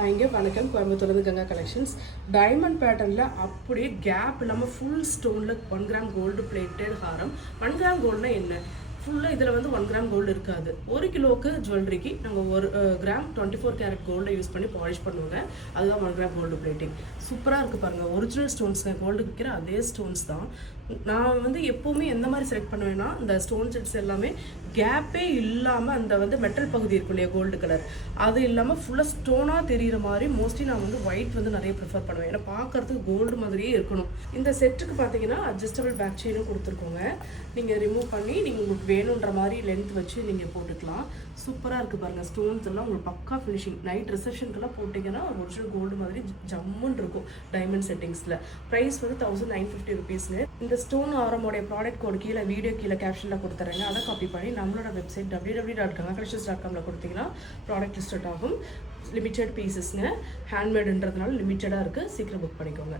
ஹாய்ங்க வணக்கம் கோயம்புத்தூர்லேருந்து Ganga collections diamond பேட்டர்னில் அப்படியே கேப் இல்லாமல் ஃபுல் ஸ்டோனில் 1 கிராம் கோல்டு பிளேட்டட் ஹாரம் 1 கிராம் கோல்டுனா என்ன ஃபுல்லாக இதில் வந்து 1 கிராம் கோல்டு இருக்காது. 1 கிலோவுக்கு ஜுவல்லரிக்கு நாங்கள் 1 கிராம் 24 கேரட் கோல்டை யூஸ் பண்ணி பாலிஷ் பண்ணுவோங்க. அதுதான் 1 கிராம் கோல்டு பிளேட்டிங். சூப்பராக இருக்குது பாருங்கள். ஒரிஜினல் ஸ்டோன்ஸுங்க, கோல்டுக்கு விற்கிற அதே ஸ்டோன்ஸ் தான். நான் வந்து எப்போவுமே எந்த மாதிரி செலக்ட் பண்ணுவேன்னா, இந்த ஸ்டோன் செட்ஸ் எல்லாமே கேப்பே இல்லாமல் அந்த வந்து மெட்டல் பகுதி இருக்கும் இல்லையா, கோல்டு கலர், அது இல்லாமல் ஃபுல்லாக ஸ்டோனாக தெரிகிற மாதிரி மோஸ்ட்லி நான் வந்து ஒயிட் வந்து நிறைய ப்ரிஃபர் பண்ணுவேன். ஏன்னா பார்க்குறதுக்கு கோல்டு மாதிரியே இருக்கணும். இந்த செட்டுக்கு பார்த்தீங்கன்னா அட்ஜஸ்டபிள் பேக் செயினும் கொடுத்துருக்கோங்க. நீங்கள் ரிமூவ் பண்ணி நீங்கள் உங்களுக்கு வேணுன்ற மாதிரி லென்த் வச்சு நீங்கள் போட்டுக்கலாம். சூப்பராக இருக்குது பாருங்கள். ஸ்டோன்ஸ் எல்லாம் உங்களுக்கு பக்கா ஃபினிஷிங். நைட் ரிசப்ஷனுக்கெல்லாம் போட்டிங்கன்னா ஒரிஜினல் கோல்டு மாதிரி ஜம்முன்னு இருக்கும் டைமண்ட் செட்டிங்ஸில். ப்ரைஸ் வந்து 1950 ருபீஸுங்க. இந்த ஸ்டோன் ஆரமோடைய ப்ராடக்ட் கோடு கீழே வீடியோ கீழே கேப்ஷனில் கொடுத்துறேங்க. அதை காப்பி பண்ணி நம்மளோட வெப்சைட் www.gangacollections.com கொடுத்தீங்கன்னா ப்ராடக்ட் லிஸ்டட் ஆகும். லிமிட்டட் பீசஸ்ங்க, ஹேண்ட்மேடுன்றதுனால லிமிட்டடாக இருக்குது. சீக்கிரம் புக் பண்ணிக்கோங்க.